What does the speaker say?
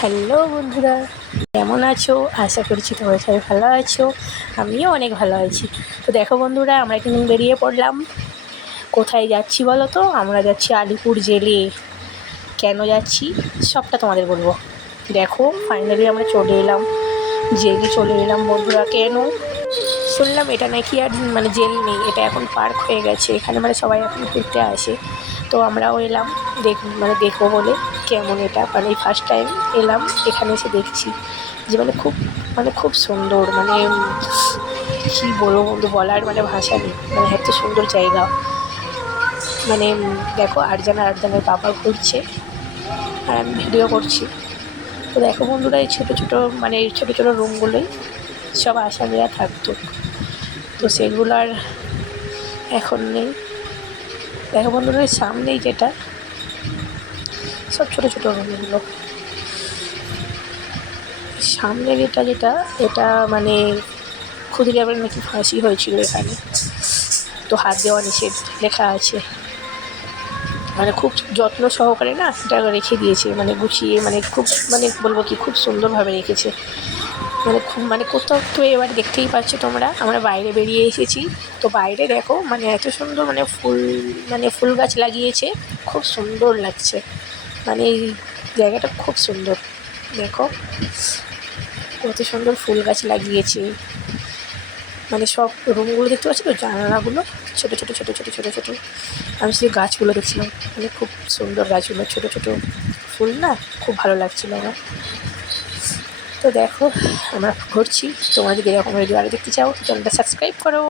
Hello বন্ধুরা, কেমন আছো? আশা করছি তোমরা সবাই ভালো আছো, আমিও অনেক ভালো আছি। তো দেখো বন্ধুরা, আমরা কিন্তু বেরিয়ে পড়লাম। কোথায় যাচ্ছি বলো তো? আমরা যাচ্ছি আলিপুর জেলে। কেন যাচ্ছি? সবটা তোমাদের বলব। দেখো ফাইনালি আমরা চলে এলাম। জেলে চলে এলাম বন্ধুরা, কেন? শুনলাম এটা নাকি আর মানে জেল নেই, এটা এখন পার্ক হয়ে গেছে। এখানে মানে সবাই এখন ঘুরতে আসে। তো আমরাও এলাম, দেখ মানে দেখব বলে। কেমন এটা? মানে ফার্স্ট টাইম এলাম, এখানে এসে দেখছি যে মানে খুব মানে খুব সুন্দর মানে কী বলব বন্ধু, বলার মানে ভাষা নেই। মানে এত সুন্দর জায়গা। মানে দেখো আটজনা আটজনের বাবা ঘুরছে, আর আমি ভিডিও করছি। তো দেখো বন্ধুরা, এই ছোটো ছোটো মানে এই ছোটো ছোটো রুমগুলোই সব আসা আসামিরা থাকতো। তো সেগুলো আর এখন নেই। দেখো বন্ধুরা সামনেই যেটা সব ছোটো ছোটো রুমগুলো সামনের এটা যেটা, এটা মানে ক্ষুদিরামের নাকি ফাঁসি হয়েছিল এখানে। তো হাত দেওয়া নিষেধ লেখা আছে। মানে খুব যত্ন সহকারে না এটা রেখে দিয়েছে মানে গুছিয়ে মানে খুব মানে বলব কি খুব সুন্দরভাবে রেখেছে। মানে খুব মানে কোথাও তো এবার দেখতেই পাচ্ছ তোমরা, আমরা বাইরে বেরিয়ে এসেছি। তো বাইরে দেখো মানে এত সুন্দর মানে ফুল মানে ফুল গাছ লাগিয়েছে, খুব সুন্দর লাগছে। মানে এই জায়গাটা খুব সুন্দর। দেখো, কত সুন্দর ফুল গাছ লাগিয়েছে। মানে সব রুমগুলো দেখতে পাচ্ছি তো? জানালাগুলো ছোটো ছোটো ছোটো ছোটো ছোটো ছোটো। আমি সেই গাছগুলো দেখছিলাম। মানে খুব সুন্দর গাছগুলো, ছোটো ছোটো ফুল না? খুব ভালো লাগছিল আমার। তো দেখো, আমরা ঘুরছি। যদি এরকম ভিডিও আরও দেখতে চাও চ্যানেলটা সাবস্ক্রাইব করো।